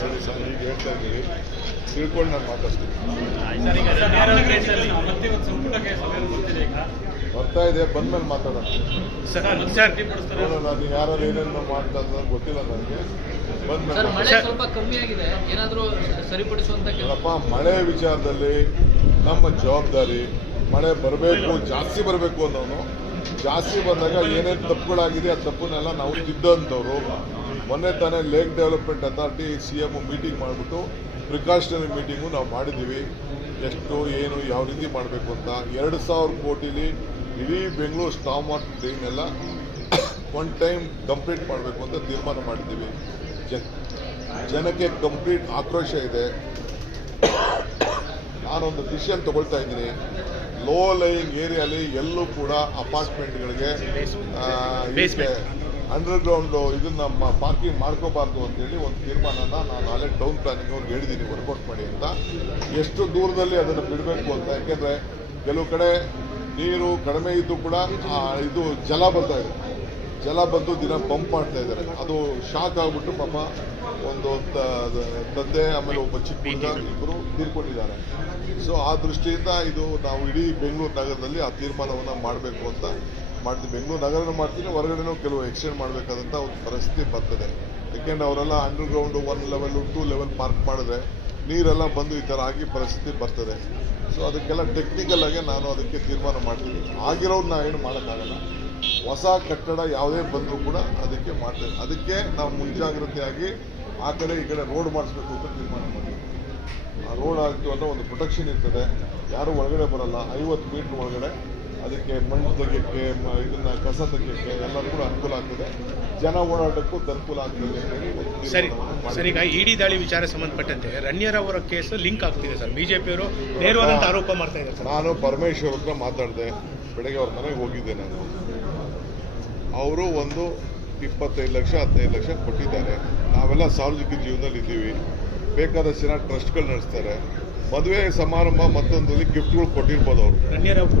ಸರಿ ಸರ್, ಈಗ ಹೇಳ್ತಾ ಇದ್ದೀವಿ, ತಿಳ್ಕೊಂಡು ನಾನು ಮಾತಾಡ್ತೀನಿ. ಬರ್ತಾ ಇದೆ, ಬಂದ್ಮೇಲೆ ಮಾತಾಡೋಣ. ನೋಡೋಣ, ನೀವು ಯಾರು ಏನೇನು ಮಾಡ್ತಾ ಇದ್ದಾರೆ ಗೊತ್ತಿಲ್ಲ ನನಗೆ. ಬಂದ್ಮೇಲೆ ಮಳೆ ಸ್ವಲ್ಪ ಕಮ್ಮಿ ಆಗಿದೆ, ಏನಾದರೂ ಸರಿಪಡಿಸುವಂತ ಮಳೆ ವಿಚಾರದಲ್ಲಿ ನಮ್ಮ ಜವಾಬ್ದಾರಿ. ಮಳೆ ಬರಬೇಕು, ಜಾಸ್ತಿ ಬರಬೇಕು ಅನ್ನೋನು. ಜಾಸ್ತಿ ಬಂದಾಗ ಏನೇನು ತಪ್ಪುಗಳಾಗಿದೆ ಆ ತಪ್ಪನ್ನೆಲ್ಲ ನಾವು ತಿದ್ದಂಥವ್ರು. ಮೊನ್ನೆ ತಾನೇ lake development authority CM meeting ಮಾಡಿಬಿಟ್ಟು ಪ್ರಿಕಾಷನರಿ ಮೀಟಿಂಗು ನಾವು ಮಾಡಿದ್ದೀವಿ. ಎಷ್ಟು ಏನು ಯಾವ ರೀತಿ ಮಾಡಬೇಕು ಅಂತ. 2,000 ಕೋಟಿಲಿ ಇಡೀ ಬೆಂಗಳೂರು ಸ್ಟಾಮ್ ವಾಟರ್ ಡ್ರೈನ್ ಎಲ್ಲ ಒನ್ ಟೈಮ್ ಕಂಪ್ಲೀಟ್ ಮಾಡಬೇಕು ಅಂತ ತೀರ್ಮಾನ ಮಾಡಿದ್ದೀವಿ. ಜನಕ್ಕೆ ಕಂಪ್ಲೀಟ್ ಆಕ್ರೋಶ ಇದೆ. ನಾನೊಂದು ಡಿಸಿಷನ್ ತಗೊಳ್ತಾ ಇದ್ದೀನಿ. ಲೋ ಲೈಯಿಂಗ್ ಏರಿಯಾಲಿ ಎಲ್ಲೂ ಕೂಡ ಅಪಾರ್ಟ್ಮೆಂಟ್ಗಳಿಗೆ ಅಂಡರ್ಗ್ರೌಂಡ್ ಇದನ್ನ ಪಾರ್ಕಿಂಗ್ ಮಾಡ್ಕೋಬಾರ್ದು ಅಂತೇಳಿ ಒಂದು ತೀರ್ಮಾನನ ನಾನು ನಾಳೆ ಟೌನ್ ಪ್ಲಾನಿಂಗ್ ಅವ್ರಿಗೆ ಹೇಳಿದ್ದೀನಿ, ವರ್ಕೌಟ್ ಮಾಡಿ ಅಂತ. ಎಷ್ಟು ದೂರದಲ್ಲಿ ಅದನ್ನು ಬಿಡಬೇಕು ಅಂತ. ಯಾಕೆಂದರೆ ಕೆಲವು ಕಡೆ ನೀರು ಕಡಿಮೆ ಇದ್ದು ಕೂಡ ಇದು ಜಲ ಬರ್ತಾ ಇದೆ. ಜಲ ಬಂದು ದಿನ ಪಂಪ್ ಮಾಡ್ತಾ ಇದ್ದಾರೆ. ಅದು ಶಾಕ್ ಆಗಿಬಿಟ್ಟು ಪಾಪ ಒಂದು ತಂದೆ ಆಮೇಲೆ ಒಬ್ಬ ಚಿಕ್ಕ ಹುಡುಗ ಇಬ್ಬರು ತೀರ್ಕೊಂಡಿದ್ದಾರೆ. ಸೊ ಆ ದೃಷ್ಟಿಯಿಂದ ಇದು ನಾವು ಇಡೀ ಬೆಂಗಳೂರು ನಗರದಲ್ಲಿ ಆ ತೀರ್ಮಾನವನ್ನು ಮಾಡಬೇಕು ಅಂತ ಮಾಡ್ತೀವಿ. ಬೆಂಗಳೂರು ನಗರನೂ ಮಾಡ್ತೀನಿ, ಹೊರಗಡೆನೂ ಕೆಲವು ಎಕ್ಸ್ಟೆಂಡ್ ಮಾಡಬೇಕಾದಂಥ ಒಂದು ಪರಿಸ್ಥಿತಿ ಬರ್ತದೆ. ಯಾಕೆಂದರೆ ಅವರೆಲ್ಲ ಅಂಡರ್ಗ್ರೌಂಡು 1 ಲೆವೆಲ್ 2 ಲೆವೆಲ್ ಪಾರ್ಕ್ ಮಾಡಿದ್ರೆ ನೀರೆಲ್ಲ ಬಂದು ಈ ಥರ ಆಗಿ ಪರಿಸ್ಥಿತಿ ಬರ್ತದೆ. ಸೊ ಅದಕ್ಕೆಲ್ಲ ಟೆಕ್ನಿಕಲ್ ಆಗಿ ನಾನು ಅದಕ್ಕೆ ತೀರ್ಮಾನ ಮಾಡ್ತೀನಿ. ಆಗಿರೋರು ಏನು ಮಾಡೋಕ್ಕಾಗಲ್ಲ. ಹೊಸ ಕಟ್ಟಡ ಯಾವುದೇ ಬಂದರೂ ಕೂಡ ಅದಕ್ಕೆ ಮಾಡ್ತೇವೆ. ಅದಕ್ಕೆ ನಾವು ಮುಂಜಾಗ್ರತೆಯಾಗಿ ಆ ಕಡೆ ಈ ಕಡೆ ರೋಡ್ ಮಾಡಿಸ್ಬೇಕು ಅಂತ ತೀರ್ಮಾನ ಮಾಡಿದ್ವಿ. ಆ ರೋಡ್ ಆಗ್ತು ಅಂದರೆ ಒಂದು ಪ್ರೊಟೆಕ್ಷನ್ ಇರ್ತದೆ, ಯಾರೂ ಒಳಗಡೆ ಬರಲ್ಲ. 50 ಮೀಟ್ರ್ ಒಳಗಡೆ ಅದಕ್ಕೆ ಮಣ್ಣು ತೆಗೆಯೋಕ್ಕೆ, ಇದನ್ನು ಕಸ ತೆಗೆಯೋಕ್ಕೆ ಎಲ್ಲರೂ ಕೂಡ ಅನುಕೂಲ ಆಗ್ತದೆ. ಜನ ಓಡಾಟಕ್ಕೂ ಅನುಕೂಲ ಆಗ್ತದೆ. ಸರ್, ಈಗ ಇಡಿ ದಾಳಿ ವಿಚಾರ ಸಂಬಂಧಪಟ್ಟಂತೆ ರಣ್ಯರ್ ಅವರ ಕೇಸ್ ಲಿಂಕ್ ಆಗ್ತಿದೆ ಸರ್. ಬಿಜೆಪಿಯವರು ನೇರವಾದಂಥ ಆರೋಪ ಮಾಡ್ತಾ ಇದ್ದಾರೆ ಸರ್. ನಾನು ಪರಮೇಶ್ವರ್ ಹತ್ರ ಮಾತಾಡಿದೆ, ಬೆಳಗ್ಗೆ ಅವ್ರ ಮನೆಗೆ ಹೋಗಿದ್ದೆ ನಾನು. ಅವರು ಒಂದು 25 ಲಕ್ಷ 15 ಲಕ್ಷ ಕೊಟ್ಟಿದ್ದಾರೆ. ನಾವೆಲ್ಲ ಸಾರ್ವಜನಿಕ ಜೀವನದಲ್ಲಿ ಇದ್ದೀವಿ. ಬೇಕಾದಷ್ಟು ಜನ ಟ್ರಸ್ಟ್ಗಳು ನಡೆಸ್ತಾರೆ. ಮದುವೆ ಸಮಾರಂಭ ಮತ್ತೊಂದಲ್ಲಿ ಗಿಫ್ಟ್ಗಳು ಕೊಟ್ಟಿರ್ಬೋದು. ಅವರು ರಣ್ಯರ್ ಅವರು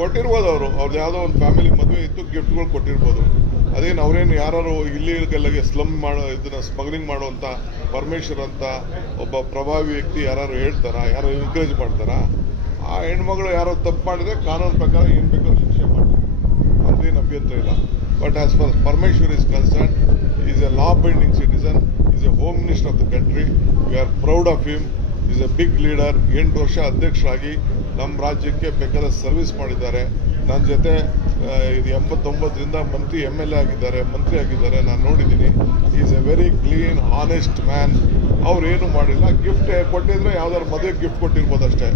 ಕೊಟ್ಟಿರ್ಬೋದು. ಅವ್ರದ್ದು ಯಾವುದೋ ಒಂದು ಫ್ಯಾಮಿಲಿ ಮದುವೆ ಇತ್ತು, ಗಿಫ್ಟ್ಗಳು ಕೊಟ್ಟಿರ್ಬೋದು. ಅದೇನು ಅವರೇನು ಯಾರು ಇಲ್ಲಿಗೆಲ್ಲಗೆ ಸ್ಲಮ್ ಇದನ್ನ ಸ್ಮಗ್ಲಿಂಗ್ ಮಾಡುವಂಥ ಪರಮೇಶ್ವರ್ ಅಂತ ಒಬ್ಬ ಪ್ರಭಾವಿ ವ್ಯಕ್ತಿ ಯಾರು ಹೇಳ್ತಾರಾ, ಯಾರು ಎನ್ಕರೇಜ್ ಮಾಡ್ತಾರಾ? ಆ ಹೆಣ್ಮಗಳು ಯಾರೋ ತಪ್ಪು ಮಾಡಿದ್ರೆ ಕಾನೂನು ಪ್ರಕಾರ ಏನು ಬೇಕಾದ್ರೂ ಶಿಕ್ಷೆ ಮಾಡ್ತಾರೆ, ಅದೇನು ಅಭ್ಯಂತರ ಇಲ್ಲ. But as for Parameshwar is concern, is a law binding citizen, is a home minister of the country. We are proud of him. Is a big leader. 8 ವರ್ಷ ಅಧ್ಯಕ್ಷರಾಗಿ ನಮ್ಮ ರಾಜ್ಯಕ್ಕೆ ಬೇಕಾದ ಸರ್ವಿಸ್ ಮಾಡಿದ್ದಾರೆ. ನನ್ನ ಜೊತೆ ಇದು 89ರಿಂದ ಮಂತ್ರಿ MLA ಆಗಿದ್ದಾರೆ, ಮಂತ್ರಿ ಆಗಿದ್ದಾರೆ. ನಾನು ನೋಡಿದ್ದೀನಿ. Is A very clean honest man. ಅವ್ರೇನು ಮಾಡಿಲ್ಲ. ಗಿಫ್ಟ್ ಕೊಟ್ಟಿದ್ರೆ ಯಾವ್ದಾದ್ರು ಮದುವೆ ಗಿಫ್ಟ್ ಕೊಟ್ಟಿರ್ಬೋದು ಅಷ್ಟೇ.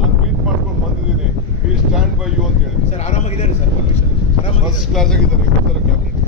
ನಾನು ಮೀಟ್ ಮಾಡ್ಕೊಂಡು ಬಂದಿದ್ದೀನಿ. ವಿ ಸ್ಟ್ಯಾಂಡ್ ಬೈ ಯು ಅಂತ ಹೇಳಿ. ಸರ್ ಆರಾಮಾಗಿದ್ದಾರೆ ಸರ್, ಫಸ್ಟ್ ಕ್ಲಾಸ್ ಆಗಿದ್ದಾರೆ. ಕ್ಯಾಬಿನೆಟ್